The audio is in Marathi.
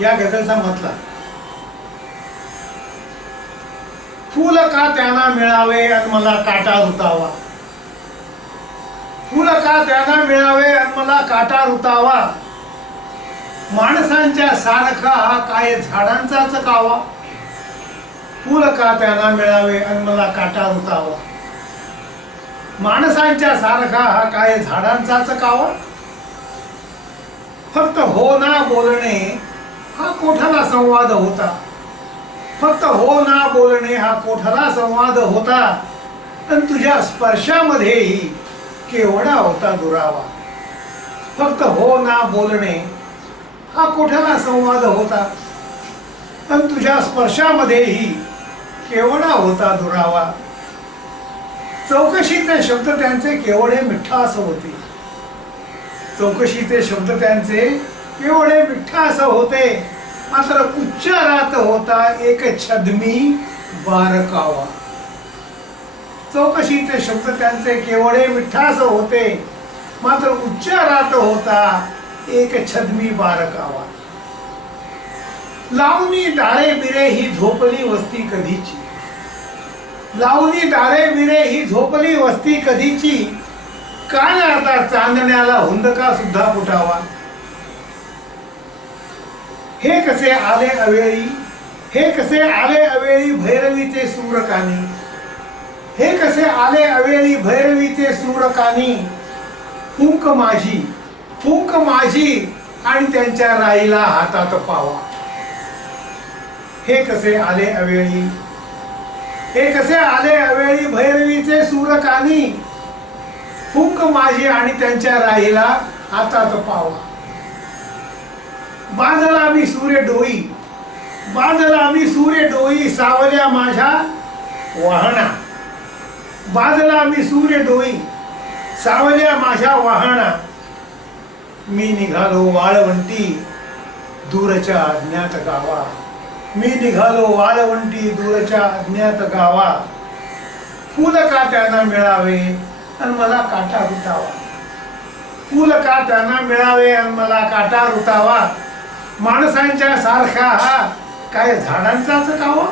या गझलचा म्हटला फुल का त्यांना मिळावे आणि मला काटा रुतावा? फुल का त्यांना मिळावे आणि मला काटा रुतावा? माणसांच्या सारखा हा काय झाडांचाच कावा फुल का त्यांना मिळावे आणि मला काटा रुतावा? माणसांच्या सारखा हा काय झाडांचाच कावा फक्त हो ना बोलणे हा कोठाला संवाद होता? फक्त हो ना बोलणे हा कोठाला संवाद होता? आणि तुझ्या स्पर्शामध्येही केवढा होता दुरावा. फक्त हो ना बोलणे हा कोठाला संवाद होता? पण तुझ्या स्पर्शामध्येही केवढा होता दुरावा? चौकशीचे शब्द त्यांचे केवढे मिठास होते. चौकशीचे शब्द त्यांचे एवढे मिठास होते. मात्र उच्चारात होता एक छदमी बारकावा. चौकशीचे शब्द त्यांचे केवढे मिठास होते. मात्र उच्चारात होता एक छदमी बारकावा. लावणी डाळे बिरे ही झोपली वस्ती कधीची. लावणी डाळे बिरे ही झोपली वस्ती कधीची. काय आता चांदण्याला हुंदका सुद्धा फुटावा. हे कसे आले अवेळी? हे कसे आले अवेळी भैरवीचे सूरकानी? हे कसे आले अवेळी भैरवीचे सूरकानी? फुंक माझी फुंक माझी आणि त्यांच्या राईला हातात पावा. हे कसे आले अवेळी? हे कसे आले अवेळी भैरवीचे सूरकानी? फुंक माझी आणि त्यांच्या राईला हातात पावा. बांधला मी सूर्य डोई. बांधला मी सूर्य डोई सावल्या माझ्या वाहना बांधला मी सूर्य डोई सावल्या माझ्या वाहना मी निघालो वाळवंटी दूरच्या अज्ञात गावा. मी निघालो वाळवंटी दूरच्या अज्ञात गावा. फुल का त्यांना मिळावे आणि मला काटा रुतावा फुल का त्यांना मिळावे आणि मला काटा रुतावा माणसांच्या सारखा हा काय झाडांचाच कावं हो?